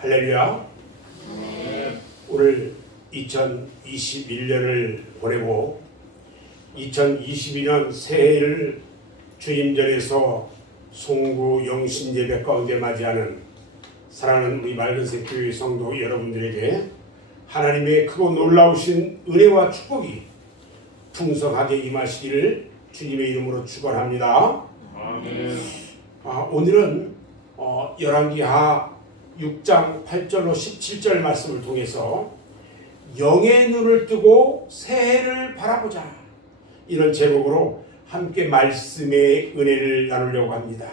할렐루야. 오늘 2021년을 보내고 2022년 새해를 주임전에서 송구 영신 예배 가운데 맞이하는 사랑하는 우리 맑은색 교회 성도 여러분들에게 하나님의 크고 놀라우신 은혜와 축복이 풍성하게 임하시기를 주님의 이름으로 축원합니다. 아멘. 오늘은 열왕기하 6장 8절로 17절 말씀을 통해서 영의 눈을 뜨고 새해를 바라보자, 이런 제목으로 함께 말씀의 은혜를 나누려고 합니다.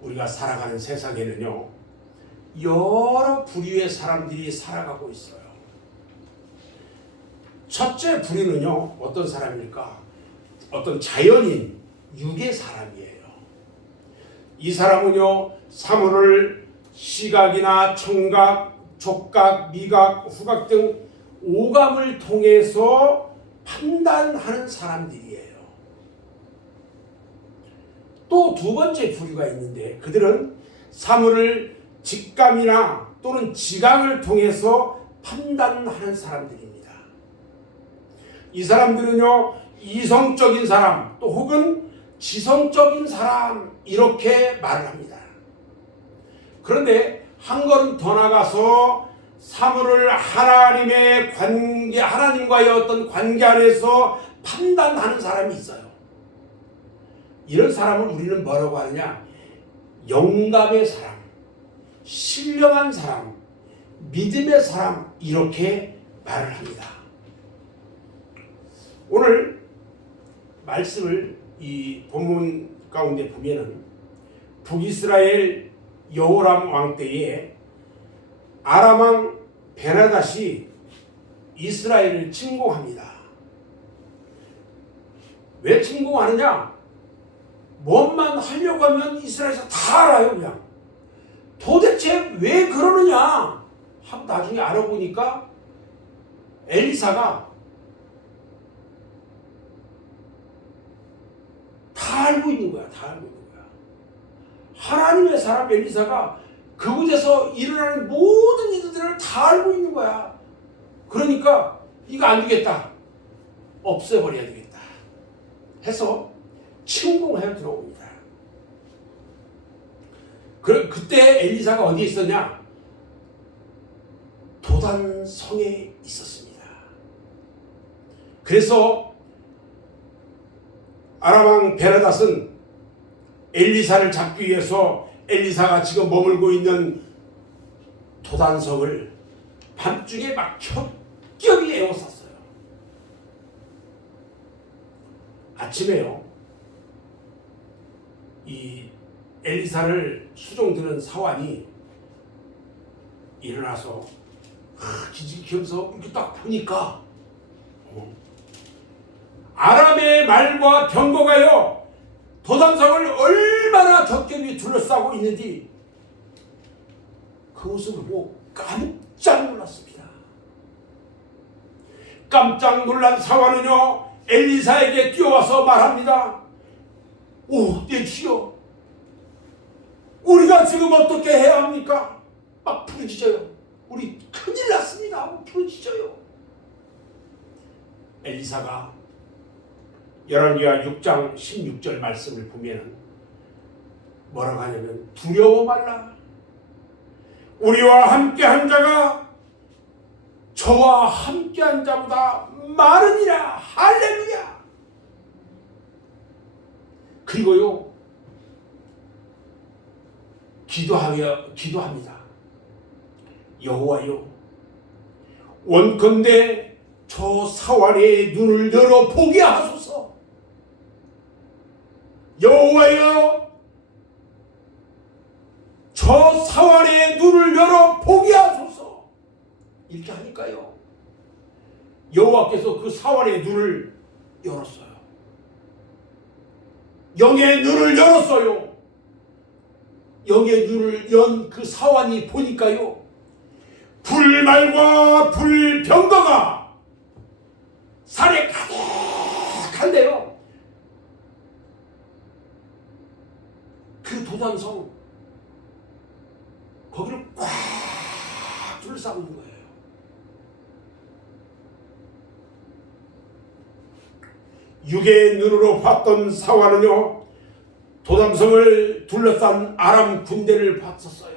우리가 살아가는 세상에는요, 여러 부류의 사람들이 살아가고 있어요. 첫째 부류는요, 어떤 사람일까? 어떤 자연인, 육의 사람이에요. 이 사람은요, 사물을 시각이나 청각, 촉각, 미각, 후각 등 오감을 통해서 판단하는 사람들이에요. 또 두 번째 부류가 있는데, 그들은 사물을 직감이나 또는 지각을 통해서 판단하는 사람들입니다. 이 사람들은요, 이성적인 사람, 또 혹은 지성적인 사람, 이렇게 말을 합니다. 그런데 한 걸음 더 나가서 사물을 하나님의 관계, 하나님과의 어떤 관계 안에서 판단하는 사람이 있어요. 이런 사람을 우리는 뭐라고 하느냐? 영감의 사람, 신령한 사람, 믿음의 사람, 이렇게 말을 합니다. 오늘 말씀을 이 본문 가운데 보면은 북이스라엘 여호람 왕 때에 아람 왕 베나닷이 이스라엘을 침공합니다. 왜 침공하느냐? 뭔만 하려고 하면 이스라엘에서 다 알아요. 그냥 도대체 왜 그러느냐 하고 나중에 알아보니까 엘리사가 다 알고 있는 거야. 다 알고 있는 거야. 하나님의 사람 엘리사가 그곳에서 일어나는 모든 일들을 다 알고 있는 거야. 그러니까 이거 안 되겠다, 없애버려야 되겠다 해서 침공하여 들어옵니다. 그때 엘리사가 어디에 있었냐? 도단성에 있었습니다. 그래서 아람 왕 베나닷은 엘리사를 잡기 위해서 엘리사가 지금 머물고 있는 도단성을 밤중에 막 겹겹이 에워쌌어요. 아침에요, 이 엘리사를 수종드는 사환이 일어나서 기지개면서 이렇게 딱 보니까 아람의 말과 병거가요, 도단성을 얼마나 겹겹이 둘러싸고 있는지 그 모습을 보고 깜짝 놀랐습니다. 깜짝 놀란 사환은요, 엘리사에게 뛰어와서 말합니다. 오, 내 주여, 우리가 지금 어떻게 해야 합니까? 막 부르짖어요. 우리 큰일 났습니다. 부르짖어요. 엘리사가 열왕기하 6장 16절 말씀을 보면 뭐라고 하냐면, 두려워 말라. 우리와 함께한 자가 저와 함께한 자보다 많으니라. 할렐루야. 그리고요, 기도합니다. 여호와여, 원컨대 저 사환의 눈을 열어 보게 하소서. 여호와여, 저 사환의 눈을 열어 보게 하소서. 이렇게 하니까요, 여호와께서 그 사환의 눈을 열었어요. 영의 눈을 열었어요. 영의 눈을 연 그 사환이 보니까요, 불말과 불병거가 산에 가득한데요, 그 도단성 거기를 꽉 둘러싸고 있는 거예요. 육의 눈으로 봤던 사화는요, 도담성을 둘러싼 아람 군대를 봤었어요.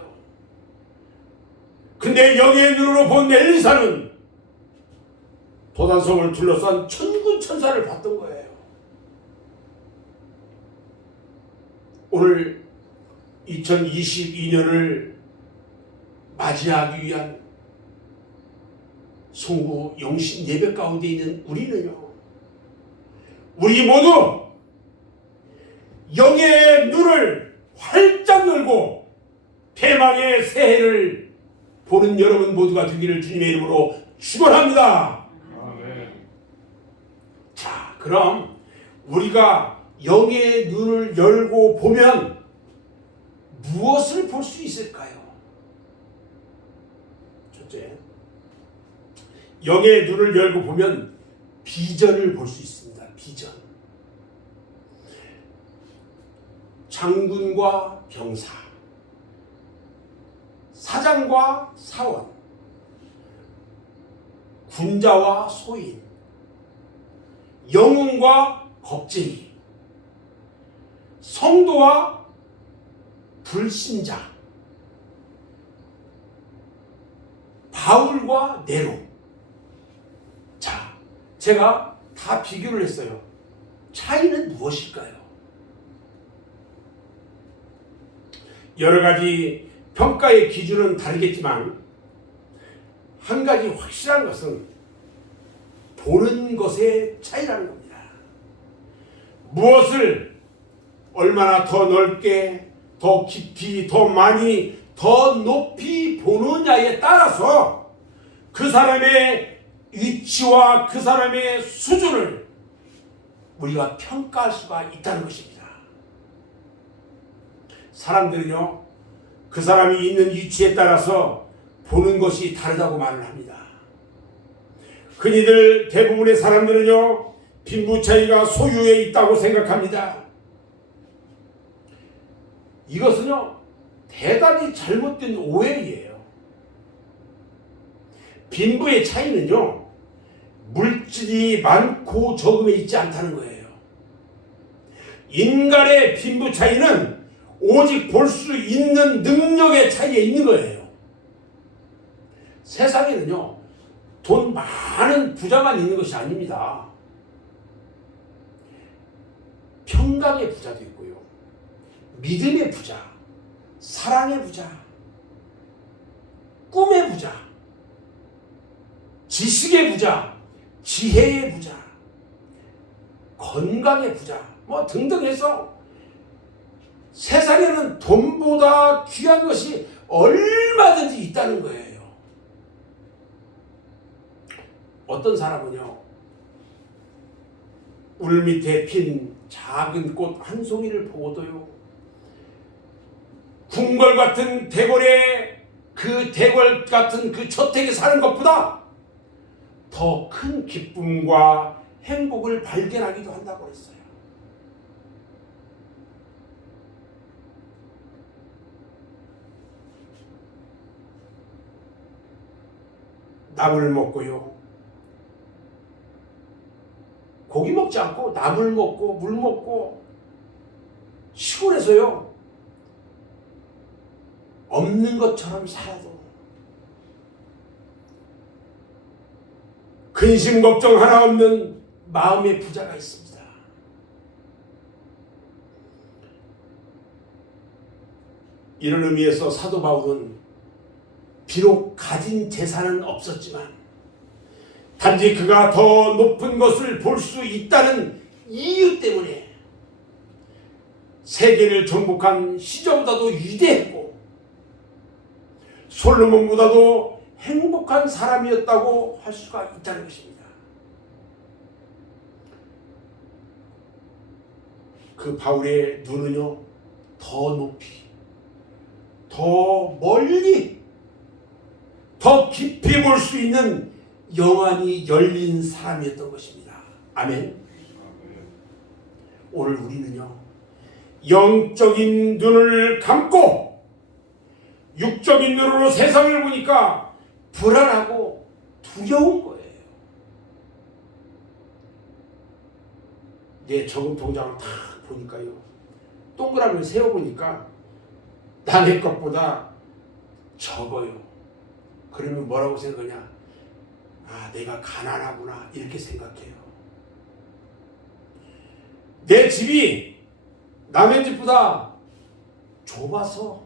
근데 영의 눈으로 본 엘리사는 도담성을 둘러싼 천군 천사를 봤던 거예요. 오늘 2022년을 맞이하기 위한 송구 영신 예배 가운데 있는 우리는요, 우리 모두 영의 눈을 활짝 열고 대망의 새해를 보는 여러분 모두가 되기를 주님의 이름으로 축원합니다. 아멘. 자, 그럼 우리가 영의 눈을 열고 보면 무엇을 볼 수 있을까요? 첫째, 영의 눈을 열고 보면 비전을 볼 수 있습니다. 비전. 장군과 병사, 사장과 사원, 군자와 소인, 영웅과 겁쟁이, 성도와 불신자, 바울과 네로. 자, 제가 다 비교를 했어요. 차이는 무엇일까요? 여러 가지 평가의 기준은 다르겠지만 한 가지 확실한 것은 보는 것의 차이라는 겁니다. 무엇을 얼마나 더 넓게, 더 깊이, 더 많이, 더 높이 보느냐에 따라서 그 사람의 위치와 그 사람의 수준을 우리가 평가할 수가 있다는 것입니다. 사람들은요, 그 사람이 있는 위치에 따라서 보는 것이 다르다고 말을 합니다. 흔히들 대부분의 사람들은요, 빈부 차이가 소유에 있다고 생각합니다. 이것은요, 대단히 잘못된 오해예요. 빈부의 차이는요, 물질이 많고 적음에 있지 않다는 거예요. 인간의 빈부 차이는 오직 볼 수 있는 능력의 차이에 있는 거예요. 세상에는요, 돈 많은 부자만 있는 것이 아닙니다. 평강의 부자도 있고요, 믿음의 부자, 사랑의 부자, 꿈의 부자, 지식의 부자, 지혜의 부자, 건강의 부자, 뭐 등등 해서 세상에는 돈보다 귀한 것이 얼마든지 있다는 거예요. 어떤 사람은요, 울 밑에 핀 작은 꽃 한 송이를 보고도요, 궁궐 같은 대궐에 그 대궐 같은 그 저택에 사는 것보다 더 큰 기쁨과 행복을 발견하기도 한다고 했어요. 나물 먹고요, 고기 먹지 않고 나물 먹고 물 먹고 시골에서요, 없는 것처럼 살아도 근심 걱정 하나 없는 마음의 부자가 있습니다. 이런 의미에서 사도 바울은 비록 가진 재산은 없었지만 단지 그가 더 높은 것을 볼 수 있다는 이유 때문에 세계를 정복한 시저보다도 위대했고 솔로몬보다도 행복한 사람이었다고 할 수가 있다는 것입니다. 그 바울의 눈은요, 더 높이, 더 멀리, 더 깊이 볼 수 있는 영안이 열린 사람이었던 것입니다. 아멘. 오늘 우리는요, 영적인 눈을 감고 육적인 눈으로 세상을 보니까 불안하고 두려운 거예요. 내 적응 통장을 딱 보니까요, 동그라미를 세워보니까 남의 것보다 적어요. 그러면 뭐라고 생각하냐? 아, 내가 가난하구나, 이렇게 생각해요. 내 집이 남의 집보다 좁아서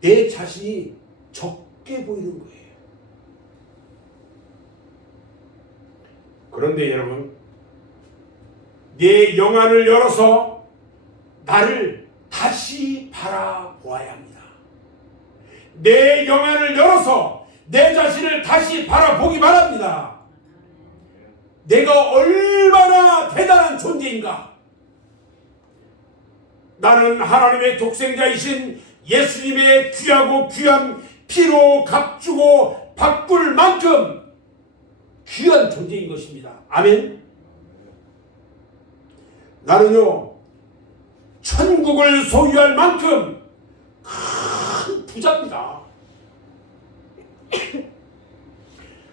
내 자신이 적게 보이는 거예요. 그런데 여러분, 내 영안을 열어서 나를 다시 바라보아야 합니다. 내 영안을 열어서 내 자신을 다시 바라보기 바랍니다. 내가 얼마나 대단한 존재인가? 나는 하나님의 독생자이신 예수님의 귀하고 귀한 피로 값주고 바꿀 만큼 귀한 존재인 것입니다. 아멘. 나는요, 천국을 소유할 만큼 큰 부자입니다.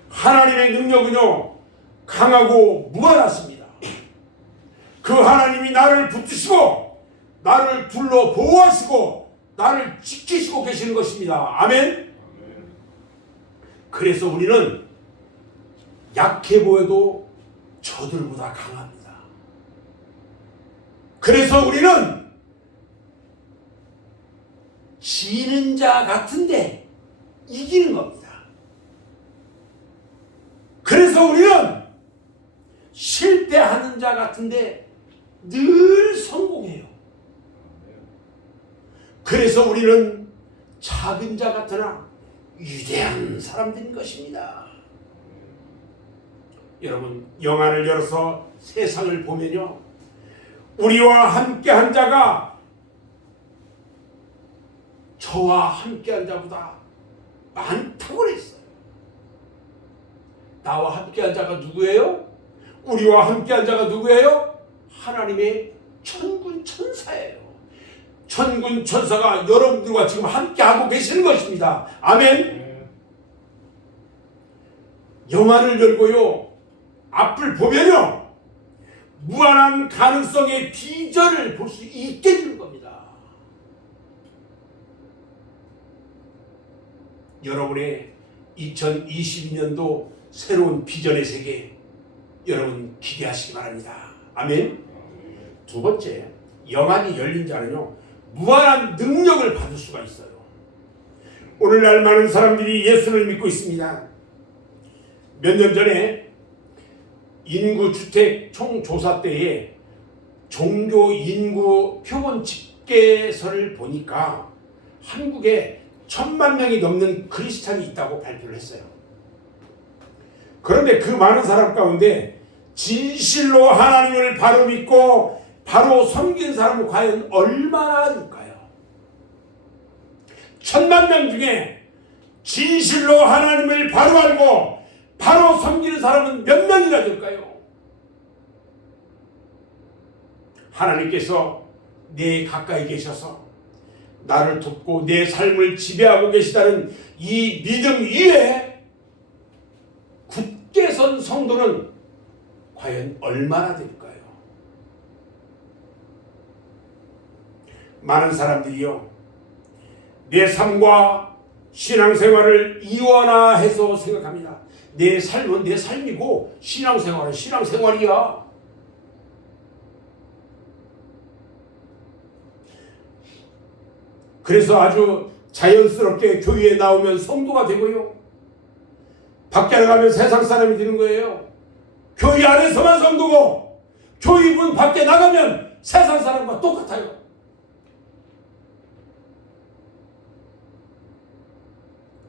하나님의 능력은요, 강하고 무한하십니다. 그 하나님이 나를 붙드시고 나를 둘러 보호하시고 나를 지키시고 계시는 것입니다. 아멘. 그래서 우리는 약해 보여도 저들보다 강합니다. 그래서 우리는 지는 자 같은데 이기는 겁니다. 그래서 우리는 실패하는 자 같은데 늘 성공해요. 그래서 우리는 작은 자 같으나 위대한 사람들인 것입니다. 여러분, 영안을 열어서 세상을 보면요, 우리와 함께한 자가 저와 함께한 자보다 많다고 그랬어요. 나와 함께한 자가 누구예요? 우리와 함께한 자가 누구예요? 하나님의 천군 천사예요. 천군 천사가 여러분들과 지금 함께하고 계시는 것입니다. 아멘. 영안을 열고요, 앞을 보면요, 무한한 가능성의 비전을 볼 수 있게 되는 겁니다. 여러분의 2022년도 새로운 비전의 세계, 여러분 기대하시기 바랍니다. 아멘. 두 번째, 영안이 열린 자는요, 무한한 능력을 받을 수가 있어요. 오늘날 많은 사람들이 예수를 믿고 있습니다. 몇 년 전에 인구주택 총조사 때에 종교 인구 표본 집계서를 보니까 한국에 1,000만 명이 넘는 크리스찬이 있다고 발표를 했어요. 그런데 그 많은 사람 가운데 진실로 하나님을 바로 믿고 바로 섬긴 사람은 과연 얼마나일까요? 1,000만 명 중에 진실로 하나님을 바로 알고 바로 섬기는 사람은 몇 명이나 될까요? 하나님께서 내 가까이 계셔서 나를 돕고 내 삶을 지배하고 계시다는 이 믿음 위에 굳게 선 성도는 과연 얼마나 될까요? 많은 사람들이요, 내 삶과 신앙생활을 이원화해서 생각합니다. 내 삶은 내 삶이고 신앙생활은 신앙생활이야. 그래서 아주 자연스럽게 교회에 나오면 성도가 되고요, 밖에 나가면 세상 사람이 되는 거예요. 교회 안에서만 성도고 교회 문 밖에 나가면 세상 사람과 똑같아요.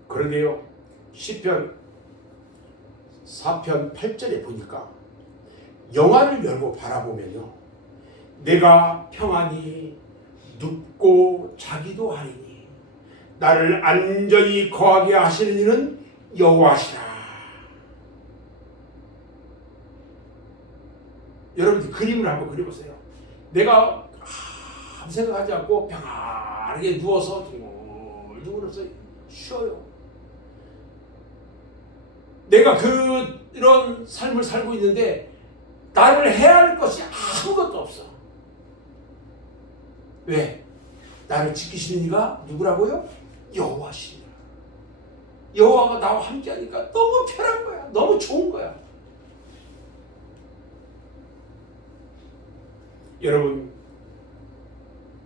그런데요, 시편 4편 8절에 보니까 영안을 열고 바라보면요, 내가 평안히 눕고 자기도 하리니 나를 안전히 거하게 하시는 이는 여호와시라. 여러분 그림을 한번 그려보세요. 내가 아무 생각하지 않고 평안하게 누워서 누구로서 쉬어요. 내가 그런 삶을 살고 있는데 나를 해야 할 것이 아무것도 없어. 왜? 나를 지키시는 이가 누구라고요? 여호와시니라. 여호와가 나와 함께하니까 너무 편한 거야. 너무 좋은 거야. 여러분,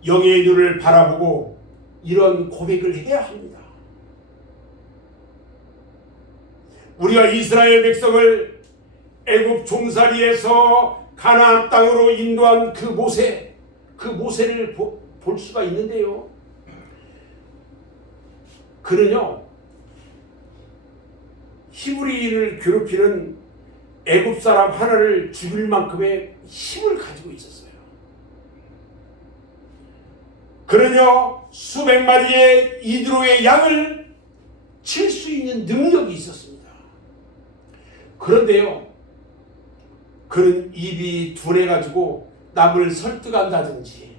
영의 눈을 바라보고 이런 고백을 해야 합니다. 우리가 이스라엘 백성을 애굽 종살이에서 가나안 땅으로 인도한 그 모세를 볼 수가 있는데요. 그는요, 히브리인을 괴롭히는 애굽 사람 하나를 죽일 만큼의 힘을 가지고 있었어요. 그는요, 수백 마리의 이드로의 양을 칠 수 있는 능력이 있었습니다. 그런데요, 그는 입이 둔해가지고 남을 설득한다든지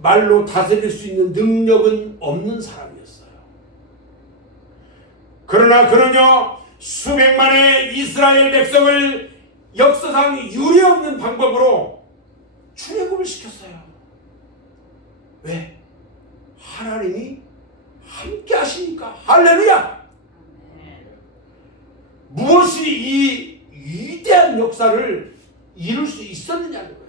말로 다스릴 수 있는 능력은 없는 사람이었어요. 그러나 그는요, 수백만의 이스라엘 백성을 역사상 유례없는 방법으로 출애굽을 시켰어요. 왜? 하나님이 함께 하시니까. 할렐루야! 무엇이 이 위대한 역사를 이룰 수 있었느냐는 거예요.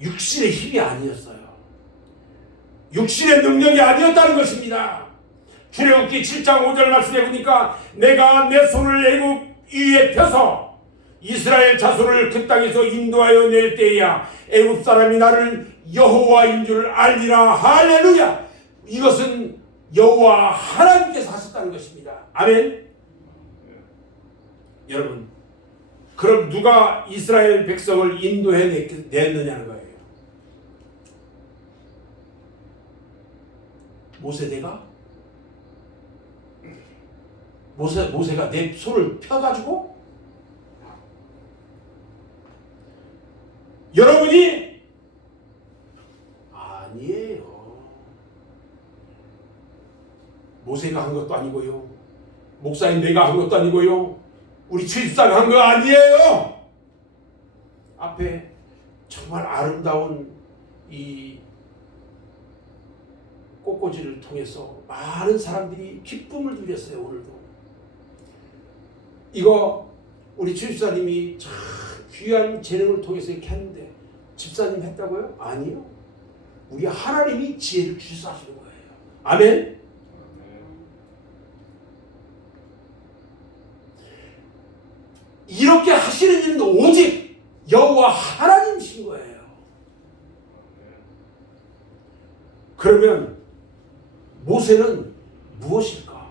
육신의 힘이 아니었어요. 육신의 능력이 아니었다는 것입니다. 출애굽기 7장 5절 말씀해 보니까 내가 내 손을 애굽 위에 펴서 이스라엘 자손을 그 땅에서 인도하여 낼 때야 애굽 사람이 나를 여호와인 줄 알리라. 할렐루야! 이것은 여호와 하나님께서 하셨다는 것입니다. 아멘. 여러분, 그럼 누가 이스라엘 백성을 인도해 냈느냐는 거예요. 모세대가? 모세가 내 손을 펴가지고? 여러분이? 아니에요. 모세가 한 것도 아니고요. 목사님 내가 한 것도 아니고요. 우리 최집사가 한 거 아니에요. 앞에 정말 아름다운 이 꽃꽂이를 통해서 많은 사람들이 기쁨을 누렸어요. 오늘도 이거 우리 최집사님이 참 귀한 재능을 통해서 이렇게 했는데 집사님 했다고요? 아니요. 우리 하나님이 지혜를 주셔서 하시는 거예요. 아멘. 이렇게 하시는 일은 오직 여호와 하나님이신 거예요. 그러면 모세는 무엇일까?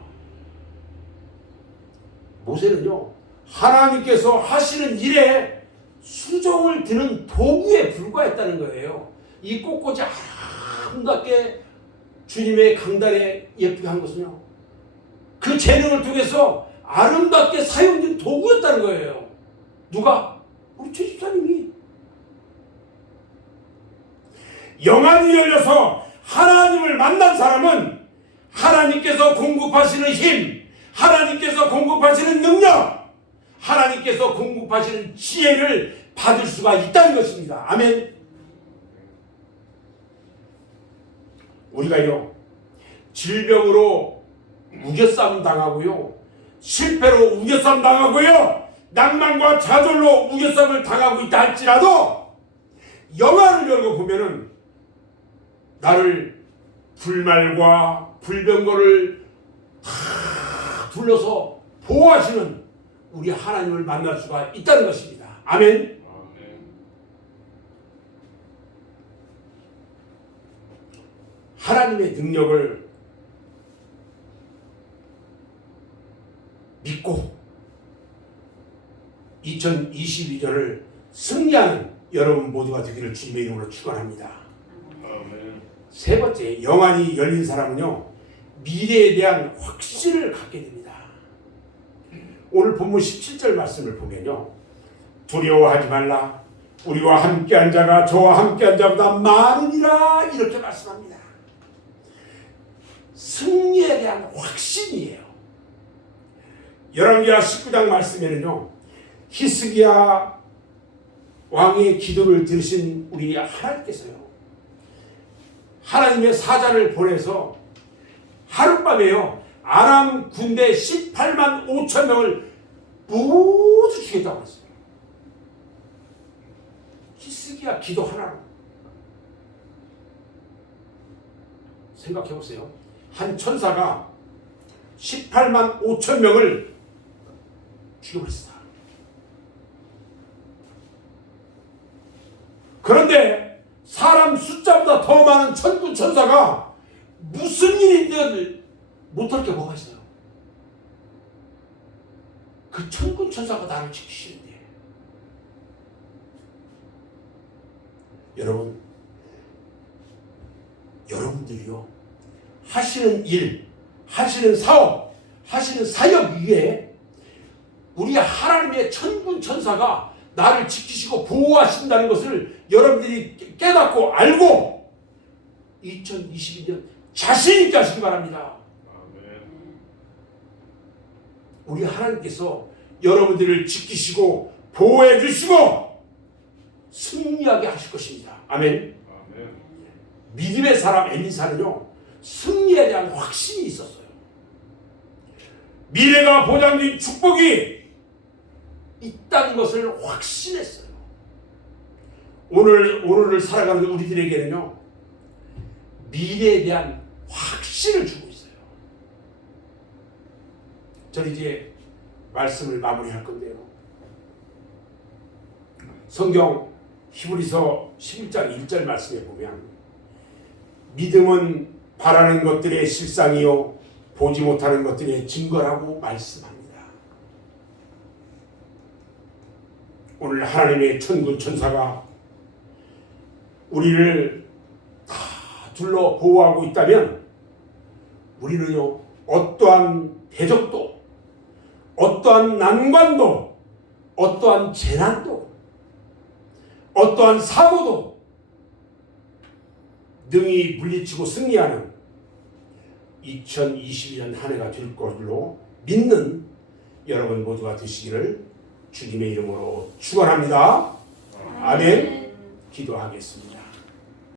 모세는요, 하나님께서 하시는 일에 수종을 드는 도구에 불과했다는 거예요. 이 꽃꽂이 아름답게 주님의 강단에 예쁘게 한 것은요, 그 재능을 통해서 아름답게 사용된 도구였다는 거예요. 누가? 우리 최집사님이. 영안이 열려서 하나님을 만난 사람은 하나님께서 공급하시는 힘, 하나님께서 공급하시는 능력, 하나님께서 공급하시는 지혜를 받을 수가 있다는 것입니다. 아멘. 우리가요, 질병으로 우겨싸움 당하고요, 실패로 우겨싸움 당하고요, 낭만과 좌절로 우겨싸움을 당하고 있다 할지라도 영안을 열고 보면은 나를 불말과 불병거를 다 둘러서 보호하시는 우리 하나님을 만날 수가 있다는 것입니다. 아멘. 하나님의 능력을 믿고 2022년을 승리하는 여러분 모두가 되기를 주님의 이름으로 축원합니다. 세 번째, 영안이 열린 사람은요, 미래에 대한 확신을 갖게 됩니다. 오늘 본문 17절 말씀을 보면요, 두려워하지 말라. 우리와 함께한 자가 저와 함께한 자보다 많으니라. 이렇게 말씀합니다. 승리에 대한 확신이에요. 열왕기하 19장 말씀에는요, 히스기야 왕의 기도를 들으신 우리 하나님께서요, 하나님의 사자를 보내서 하룻밤에요 아람 군대 18만 5천 명을 모두 죽였다고 했어요. 히스기야 기도 하나로. 생각해 보세요. 한 천사가 18만 5천 명을 죽여버렸다. 그런데 사람 숫자보다 더 많은 천군 천사가 무슨 일이든 못할 게 뭐가 있어요? 그 천군 천사가 나를 지키시는데. 여러분들이요, 하시는 일, 하시는 사업, 하시는 사역 위에 우리 하나님의 천군 천사가 나를 지키시고 보호하신다는 것을 여러분들이 깨닫고 알고 2022년 자신 있게 하시기 바랍니다. 우리 하나님께서 여러분들을 지키시고 보호해 주시고 승리하게 하실 것입니다. 아멘. 믿음의 사람 엘리사는요, 승리에 대한 확신이 있었어요. 미래가 보장된 축복이 있다는 것을 확신했어요. 오늘을 살아가는 우리들에게는요, 미래에 대한 확신을 주고 있어요. 저는 이제 말씀을 마무리할 건데요, 성경 히브리서 11장 1절 말씀에 보면 믿음은 바라는 것들의 실상이요 보지 못하는 것들의 증거라고 말씀합니다. 오늘 하나님의 천군 천사가 우리를 다 둘러 보호하고 있다면 우리는요, 어떠한 대적도, 어떠한 난관도, 어떠한 재난도, 어떠한 사고도 능히 물리치고 승리하는 2022년 한 해가 될 것으로 믿는 여러분 모두가 되시기를 주님의 이름으로 축원합니다. 아멘. 기도하겠습니다.